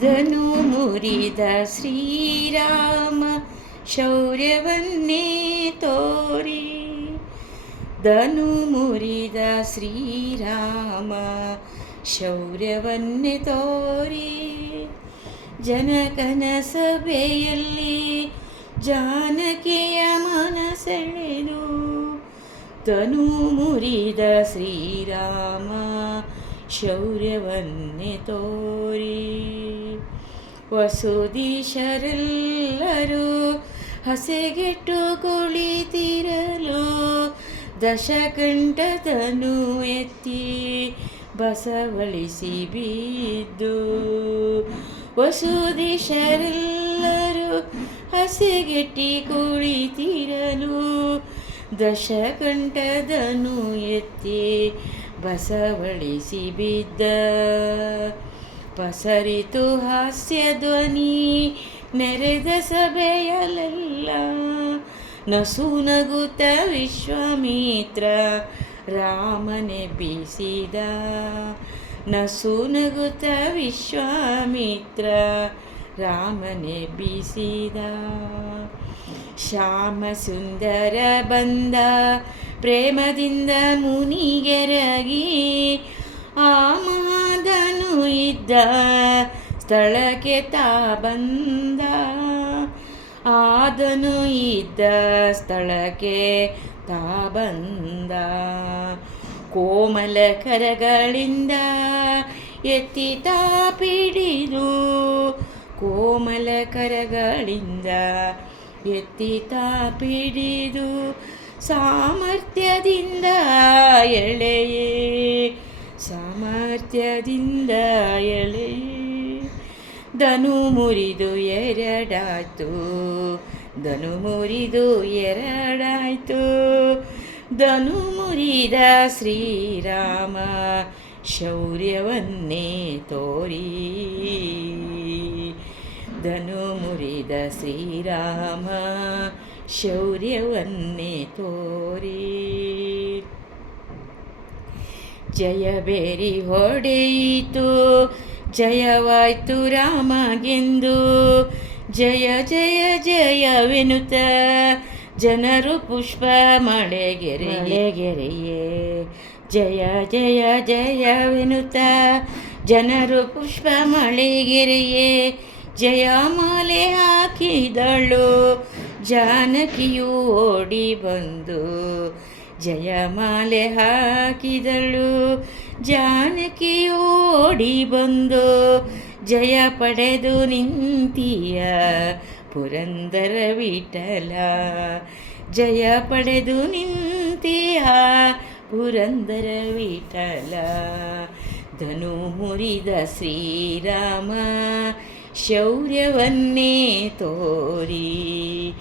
ಧನು ಮುರಿದ ಶ್ರೀರಾಮ ಶೌರ್ಯವನ್ನೇ ತೋರಿ. ಧನು ಮುರಿದ ಶ್ರೀರಾಮ ಶೌರ್ಯವನ್ನೇ ತೋರಿ. ಜನಕನ ಸಭೆಯಲ್ಲಿ ಜಾನಕಿಯ ಮನಸೆಳೆದು ಧನು ಮುರಿದ ಶ್ರೀರಾಮ ಶೌರ್ಯವನ್ನೇ ತೋರಿ. ವಸುದೀಶರೆಲ್ಲರೂ ಹಸೆಗೆಟ್ಟು ಕುಳಿತಿರಲು ದಶಕಂಠದನು ಎತ್ತಿ ಬಸವಳಿಸಿ ಬಿದ್ದು. ವಸುದೀಶರೆಲ್ಲರೂ ಹಸೆಗೆಟ್ಟಿ ಕುಳಿತಿರಲು ದಶಕಂಠದನು ಎತ್ತಿ ಬಸವಳಿಸಿ ಬಿದ್ದ. ಪಸರಿತು ಹಾಸ್ಯ ಧ್ವನಿ ನೆರೆದ ಸಭೆಯಲ್ಲೆಲ್ಲ. ನಸು ನಗುತ್ತ ವಿಶ್ವಾಮಿತ್ರ ರಾಮನೆಬ್ಬಿಸಿದ. ನಸು ನಗುತ್ತ ವಿಶ್ವಾಮಿತ್ರ ರಾಮನೆಬ್ಬಿಸಿದ. ಶ್ಯಾಮ ಸುಂದರ ಬಂದ ಪ್ರೇಮದಿಂದ ಮುನಿಗೆರಗಿ. ಆ ಮಹಾಧನು ಇದ್ದ ಸ್ಥಳಕ್ಕೆ ತಾ ಬಂದ. ಆದನು ಇದ್ದ ಸ್ಥಳಕ್ಕೆ ತಾ ಬಂದ. ಕೋಮಲ ಕರಗಳಿಂದ ಎತ್ತಿ ತಾ ಪಿಡಿದು. ಕೋಮಲ ಕರಗಳಿಂದ ಎತ್ತಿ ತಾ ಪಿಡಿದು. ಸಾಮರ್ಥ್ಯದಿಂದ ಎಳೆಯೇ ಸಾಮರ್ಥ್ಯದಿಂದ ಎಳೆಯೇ. ಧನು ಮುರಿದು ಎರಡಾಯ್ತು. ಧನು ಮುರಿದು ಎರಡಾಯ್ತು. ಧನು ಮುರಿದ ಶ್ರೀರಾಮ ಶೌರ್ಯವನ್ನೇ ತೋರಿ. ಧನು ಮುರಿದ ಶ್ರೀರಾಮ ಶೌರ್ಯವನ್ನೇ ತೋರಿ. ಜಯಬೇರಿ ಹೊಡೆಯಿತು ಜಯವಾಯ್ತು ರಾಮಗೆಂದು. ಜಯ ಜಯ ಜಯವೆನುತ ಜನರು ಪುಷ್ಪ ಮಳೆಗೆರೆಯೇ. ಜಯ ಜಯ ಜಯವೆನುತ ಜನರು ಪುಷ್ಪ ಮಳೆಗೆರೆಯೇ. ಜಯಮಾಲೆ ಹಾಕಿದಳು ಜಾನಕಿಯು ಓಡಿ ಬಂದು. ಜಯಮಾಲೆ ಹಾಕಿದಳು ಜಾನಕಿಯು ಓಡಿ ಬಂದು. ಜಯ ಪಡೆದು ನಿಂತಿಯ ಪುರಂದರ ವಿಠಲ. ಜಯ ಪಡೆದು ನಿಂತಿಯ ಪುರಂದರ ವಿಠಲ. ಧನು ಮುರಿದ ಶ್ರೀರಾಮ ಶೌರ್ಯವನ್ನೇ ತೋರಿ.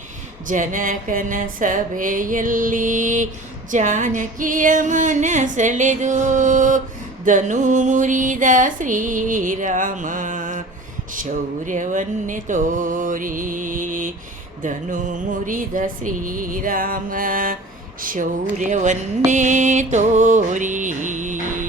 ಜನಕನ ಸಭೆಯಲ್ಲಿ ಜಾನಕಿಯ ಮನಸೆಳೆದು. ಧನು ಮುರಿದ ಶ್ರೀರಾಮ ಶೌರ್ಯವನ್ನೇ ತೋರಿ. ಧನು ಮುರಿದ ಶ್ರೀರಾಮ ಶೌರ್ಯವನ್ನೇ ತೋರಿ.